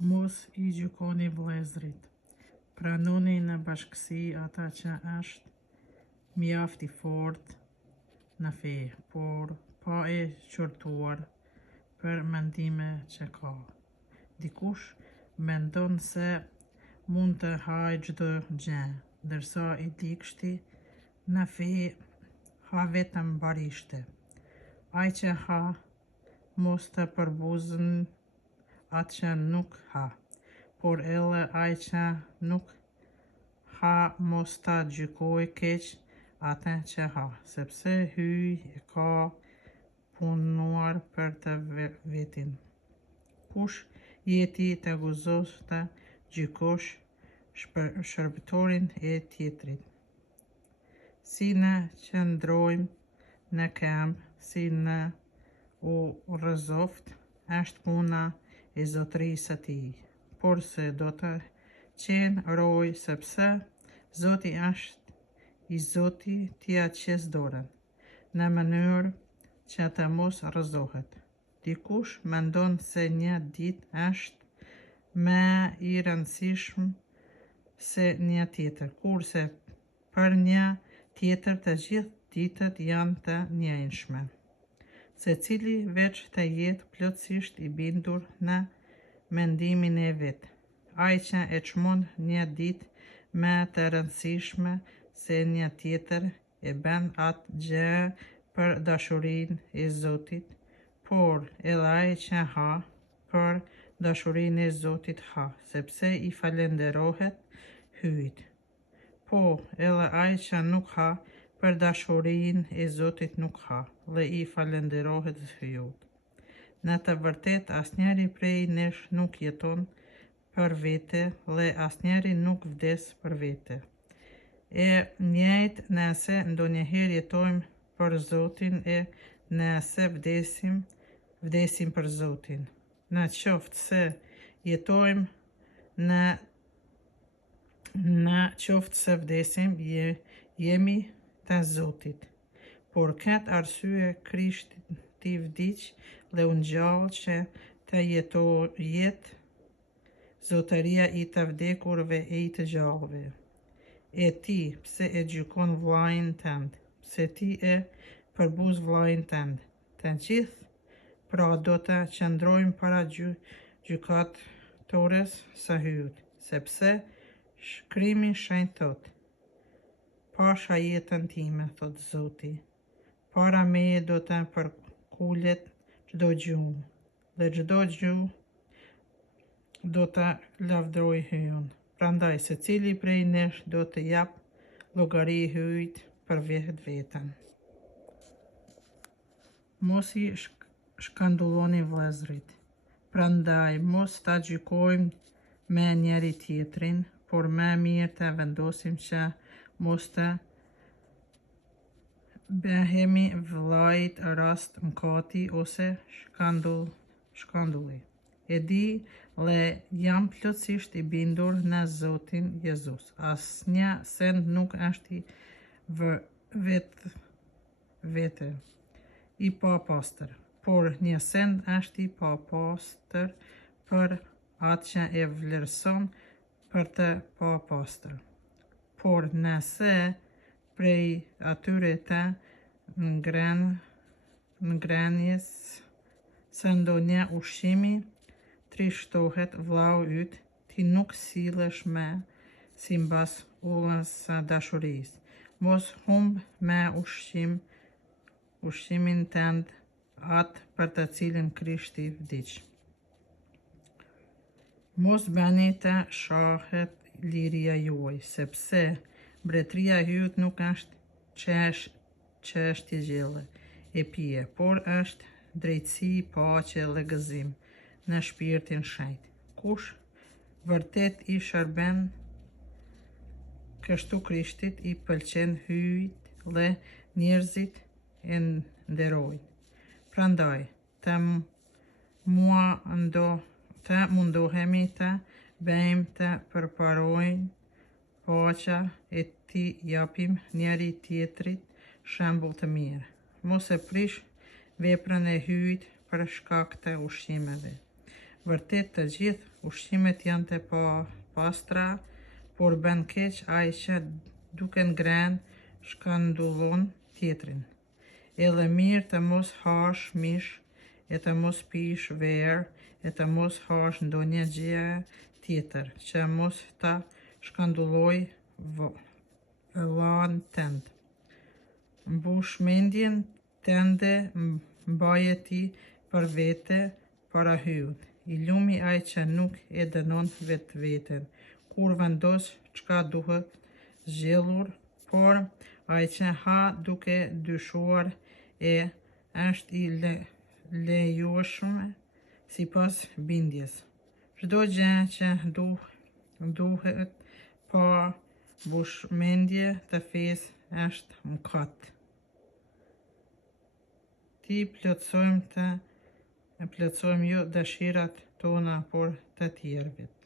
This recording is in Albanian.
Mos I gjykoni vëllezërit. Pranoni në bashkësi ata që është mjaft I fortë në fe, por pa e qortuar për mendime që ka. Dikush mendon se mund të haj çdo gjë, ndërsa I dikshti në fe ha vetëm barishte. Ai që ha, mos të përbuzën atë që nuk ha, por edhe ai që nuk ha mos ta gjykoj keq atë që ha, sepse hyj e ka punuar për të vetin. Kush jeti të guzos të gjykosh shërbëtorin e tjetrit. Si në qëndrojmë në këmbë, si në u rëzoft, është puna e zotërisë së tij, por se do të qenë roj sepse Zoti është I Zoti t'ia qes dorën, në mënyrë që të mos rëzohet. Dikush mendon se një ditë është më I rëndësishëm se një tjetër, kurse për një tjetër të gjithë ditët janë të njëjtshme. Secili veç të jetë plotësisht I bindur në mendimin e vet. Ai që e çmon një ditë më të rëndësishme se një tjetër e bën atë gjë për dashurinë e Zotit, por edhe ai që ha për dashurinë e Zotit ha, sepse I falenderohet hyjt. Po, edhe ai që nuk ha për dashurinë e Zotit nuk ha, dhe I falenderohet hyjt. Në të vërtet, asnjëri prej nesh nuk jeton për vete dhe asnjëri nuk vdes për vete. E njëjtë nëse ndonjëherë jetojmë për Zotin e nëse vdesim për Zotin. Në qoftë se jetojmë në qoftë se vdesim, jemi të Zotit. Por këtë arsye Krishti vdiq dhe u ngjall që të jetë zotëria I të vdekurve e I të gjallëve. E ti, pse e gjykon vllajën tënd? Pse ti e përbuz vllajën tënd? Të gjithë, pra do të qëndrojmë para gjykatores së hyjt, sepse Shkrimi Shenjtë thotë: Pasha jetën time, thot Zoti, para meje do të përkullet çdo gjuhë, dhe çdo gjuhë do të lavdroj hyjun. Prandaj secili prej nesh do të jap llogari hyjt për vetën. Mos I shkandulloni vëllezërit. Prandaj mos ta gjykojmë me njëri tjetrin, por më mirë të vendosim që mos të bëhemi vllajt rast mëkati ose shkandulli. E di dhe jam plotësisht I bindur në Zotin Jezus. Asnjë send nuk është vetë I papastër, por një send është I papastër për atë që e vlerëson për të papastër. Por nëse prej atyre të ngrenjes së ndonjë ushqimi trishtohet vllau yt, ti nuk sillesh më sipas ullës së dashurisë. Mos humb me ushqimin tënd atë për të cilin Krishti vdiq. Mos bëni të shahet liria juaj, sepse mbretëria e hyjt nuk është çështje gjelle e pije, por është drejtësi, paqe dhe gëzim në Shpirtin Shenjtë. Kush vërtet I shërben kështu Krishtit, I pëlqen hyjt dhe njerëzit e nderojnë. Prandaj, të mundohemi të bëjmë të përparojnë paqja e t'i japim njëri tjetrit shembull të mirë. Mos e prish veprën e hyjt për shkak të ushqimeve. Vërtet të gjithë ushqimet janë të pastra, por bën keq ai që duke ngrënë shkandullon tjetrin. Edhe mirë të mos hash mish, e të mos pish verë, e të mos hash ndonjë gjë tjetër, që mos ta shkandulloj vllahën tënd. Mbush mendjen tënde, mbaje ti për vete para hyut. I lumi ai që nuk e dënon vetveten, kur vendos çka duhet zgjedhur, por ai që ha duke dyshuar e është i lejueshëm sipas bindjes. Çdo gjë që duhet pa mbushmendje të fesë është mëkat. Ti plotësojmë jo dëshirat tona, por të tjerëve.